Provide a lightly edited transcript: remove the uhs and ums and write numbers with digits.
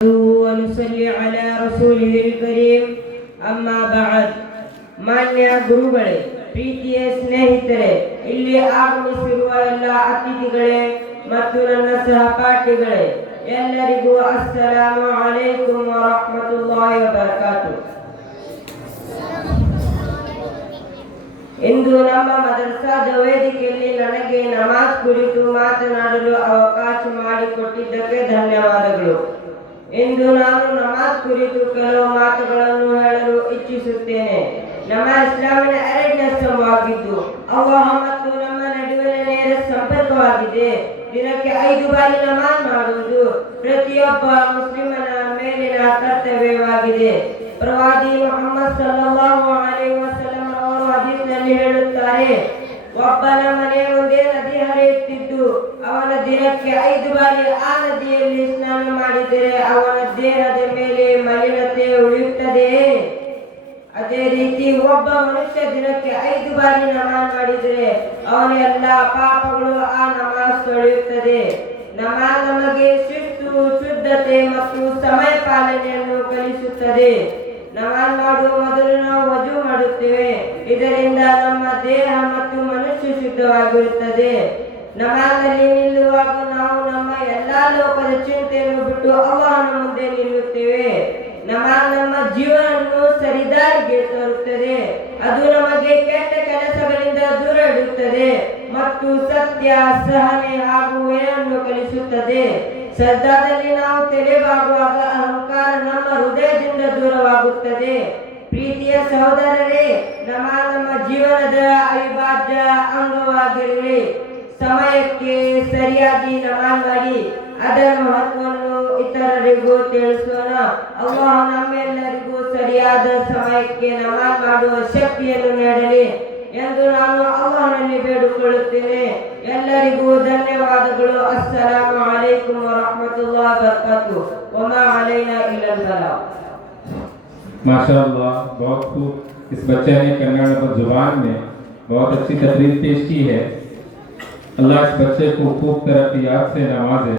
ونصلي على رسوله الكريم ಅಮ್ಮಾ ಬಾದ್. ಮಾನ್ಯ ಗುರುಗಳೇ, ಪ್ರೀತಿಯ ಸ್ನೇಹಿತರೆ, ಇಲ್ಲಿ ಆಗಮಿಸಿರುವ ಎಲ್ಲ ಅತಿಥಿಗಳೇ ಮತ್ತು ನನ್ನ ಸಹಪಾಠಿಗಳೇ, ಎಲ್ಲರಿಗೂ ಅಸ್ಸಲಾಮು ಅಲೈಕುಂ ವರಹ್ಮತುಲ್ಲಾಹಿ ವಬರಕಾತು. ಇಂದು ನಮ್ಮ ಮದರಸಾದ ವೇದಿಕೆಯಲ್ಲಿ ನನಗೆ ನಮಾಜ್ ಕುರಿತು ಮಾತನಾಡಲು ಅವಕಾಶ ಮಾಡಿಕೊಟ್ಟಿದ್ದಕ್ಕೆ ಧನ್ಯವಾದಗಳು. ಇಂದು ನಾನು ನಮಾಜ್ ಕುರಿತು ಕೆಲವು ಮಾತುಗಳನ್ನು ಹೇಳಲು ಇಚ್ಛಿಸುತ್ತೇನೆ. ನಮ್ಮ ಇಸ್ಲಾಮಿನ ಎರಡನೇ ಸ್ತಂಭವಾಗಿದ್ದು ಅಲ್ಲಾಹ್ ಮತ್ತು ನಮ್ಮ ನಡುವಿನ ನೇರ ಸಂಪರ್ಕವಾಗಿದೆ. ದಿನಕ್ಕೆ 5 ಬಾರಿ ನಮಾಜ್ ಮಾಡುವುದು ಪ್ರತಿಯೊಬ್ಬ ಮುಸ್ಲಿಮನ ಮೇಲಿನ ಕರ್ತವ್ಯವಾಗಿದೆ. ಪ್ರವಾದಿ ಮುಹಮ್ಮದ್ ಸಲ್ಲಲ್ಲಾಹು ಅಲೈಹಿ ವಸಲ್ಲಂ ಅವರು ಹದೀಸ್ನಲ್ಲಿ ಹೇಳುತ್ತಾರೆ, ಒಬ್ಬನ ಮನೆ ಮುಂದೆ ನದಿ ಹರಿಯುತ್ತಿದ್ದು ಅವನ ದಿನಕ್ಕೆ 5 ಬಾರಿ ಆ ನದಿಯಲ್ಲಿ ಸ್ನಾನ ಮಾಡಿದರೆ ಅವನ ದೇಹದ ಮೇಲೆ ಮಲಿನತೆ ಉಳಿಯುತ್ತದೆ. ಅದೇ ರೀತಿ ಒಬ್ಬ ಮನುಷ್ಯ ದಿನಕ್ಕೆ 5 ಬಾರಿ ನಮಾಜ್ ಮಾಡಿದರೆ ಅವನ ಎಲ್ಲ ಪಾಪಗಳು ಆ ನಮಾಜ್ ತೊಳೆಯುತ್ತದೆ. ನಮಾಜ್ ನಮಗೆ ಶಿಸ್ತು, ಶುದ್ಧತೆ ಮತ್ತು ಸಮಯ ಪಾಲನೆಯನ್ನು ಕಲಿಸುತ್ತದೆ. ನಮಾಜ್ ಮಾಡುವ ಮೊದಲು ನಾವು ವಜು ಮಾಡುತ್ತೇವೆ. ಇದರಿಂದ ನಮ್ಮ ದೇಹ ಮತ್ತು ಮನಸ್ಸು ಶುದ್ಧವಾಗಿರುತ್ತದೆ. ನಮಾಜ್ನಲ್ಲಿ ನಿಲ್ಲುವಾಗ ನಾವು ನಮ್ಮ ಎಲ್ಲಾ ಲೋಕದ ಚಿಂತೆಯನ್ನು ಬಿಟ್ಟು ಅಲ್ಲಾಹನ ಮುಂದೆ ನಿಲ್ಲುತ್ತೇವೆ. ನಮಾಜ್ ನಮ್ಮ ಜೀವನವನ್ನು ಸರಿದಾರಿಗೆ ತರುತ್ತದೆ. ಅದು ನಮಗೆ ಕೆಟ್ಟ ಕೆಲಸಗಳಿಂದ ದೂರ ಇಡುತ್ತದೆ ಮತ್ತು ಸತ್ಯ, ಸಹನೆ ಹಾಗೂ ವಿನಯವನ್ನು ಕಲಿಸುತ್ತದೆ. ಸಜ್ಜಾದಲ್ಲಿ ನಾವು ತಲೆಬಾಗುವಾಗ ಅಹಂಕಾರ ನಮ್ಮ ಹೃದಯದಿಂದ ದೂರವಾಗುತ್ತದೆ. ಪ್ರೀತಿಯ ಸಹೋದರರೇ, ನಮಾಜ್ ನಮ್ಮ ಜೀವನದ ಅವಿಭಾಜ್ಯ ಅಂಗವಾಗಿರಲಿ. ಸಮಯಕ್ಕೆ ಸರಿಯಾಗಿ ನಮಾಜ್ ಮಾಡಿ ಅದರ ಮಹತ್ವವನ್ನು ಇತರರಿಗೂ ತಿಳಿಸೋಣ. ಅಲ್ಲಾಹ್ ನಮ್ಮೆಲ್ಲರಿಗೂ ಸರಿಯಾದ ಸಮಯಕ್ಕೆ ನಮಾಜ್ ಮಾಡುವ ಶಕ್ತಿಯನ್ನು ನೀಡಲಿ ಎಂದು ನಾನು ಅಲ್ಲಾಹನಲ್ಲಿ ಬೇಡಿಕೊಳ್ಳುತ್ತೇನೆ. ಎಲ್ಲರಿಗೂ ಧನ್ಯವಾದಗಳು. ಅಸ್ಸಲಾಮು ಅಲೈಕುಂ ವರಹ್ಮತುಲ್ಲಾಹಿ ವಬರಕಾತುಹು. ವಮಾ ಅಲೈನಾ ಇಲ್ಲಲ್ ಬಲಾಗ್. माशाअल्लाह, बहुत खूब। इस बच्चे ने कन्नड़ जुबान में बहुत अच्छी तकरीर पेश की है। अल्लाह इस बच्चे को खूब तरक्यात से नवाजे।